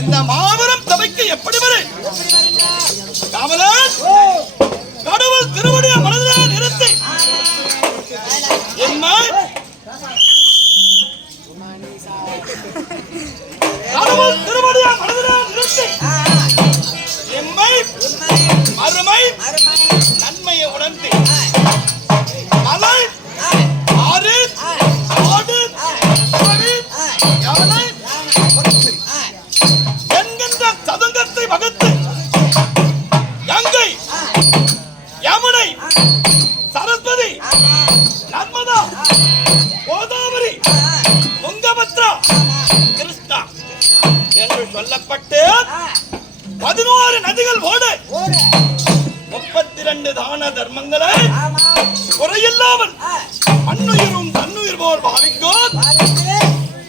இந்த மாபெரும் சபைக்கு எப்படி வரு காவலன் கடவுள் திருவடியை மனதில் நிறுத்தி கடவுள் திருவடியை மனதில் நிறுத்தி எம்மை அருமை நன்மையை உணர்த்தி மலை ஆறு ஆடு யானை என்கின்ற சதுங்கத்தை வகுத்து கங்கை யமுனை சரஸ்வதி நர்மதா கோதாவரி துங்கபத்ரா கிருஷ்ணா என்று சொல்லப்பட்டு 11 நதிகள் ஓட 32 தான தர்மங்களை குறையில்லாமல் அன்னுயிரும் தன்னுயிர் போல் பாவிக்கும்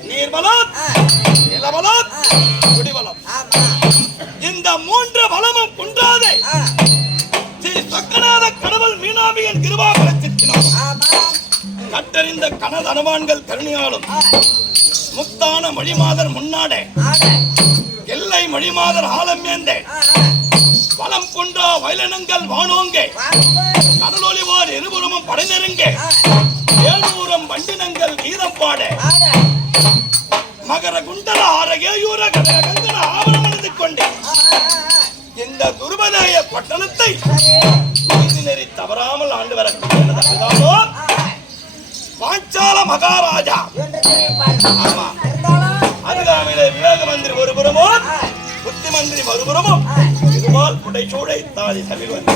நீர்வளம் நிலவளம் குடிவளம் இந்த 3 வளமும் குன்றாதே ஸ்ரீ சொக்கநாத கடவுள் மீனாம்பியின் கிருபாகரத்திற்கினார் கட்டறிந்த கனது அனுமான்கள் கருணையாலும் முக்தான மொழிமாதர் முன்னாடே எல்லை மொழிமாதர் ஆலமேந்தே வளம் குன்றா வயலனங்கள் வானோங்கே கடலொலிவார் இருபுறமும் படைநெருங்கே 700 வண்டினங்கள் கீதம் பாட மகர குண்டல ஆரகேயூர கங்கன ஆவணம் எடுத்து கொண்டே இந்த துருபதேய பட்டணத்தை நீதி நெறி தவறாமல் ஆண்டு வரக்கூடியதானோ பாஞ்சால மகாராஜா. ஆமா, அருகாமையில விவேக மந்திரி ஒரு புறமும் புத்தி மந்திரி மறுபுறமும் இதுபோல் புடைச்சூடை தாதி சபையில் வந்து